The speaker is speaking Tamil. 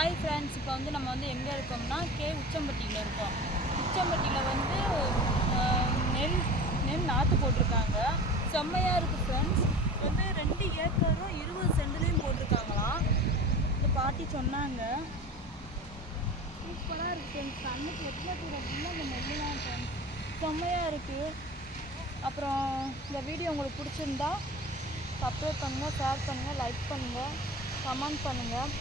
ஹாய் ஃப்ரெண்ட்ஸ், இப்போ வந்து நம்ம வந்து எங்கே இருக்கோம்னா உச்சம்பட்டியில் இருக்கோம். உச்சம்பட்டியில் வந்து நெல் நாற்று போட்டிருக்காங்க. செம்மையாக இருக்குது ஃப்ரெண்ட்ஸ். வந்து 2 ஏக்கரும் 20 சென்ட்லேயும் போட்டிருக்காங்களாம். இந்த பாட்டி சொன்னாங்க. சூப்பராக இருக்குது ஃப்ரெண்ட்ஸ். கண்ணுக்கு எவ்வளோ தூரம் ஃபுல்லாக அந்த நெல் தான் ஃப்ரெண்ட்ஸ். செம்மையாக இருக்குது. அப்புறம் இந்த வீடியோ உங்களுக்கு பிடிச்சிருந்தா சப்ஸ்கிரைப் பண்ணுங்கள், ஷேர் பண்ணுங்கள், லைக் பண்ணுங்கள், கமெண்ட் பண்ணுங்கள்.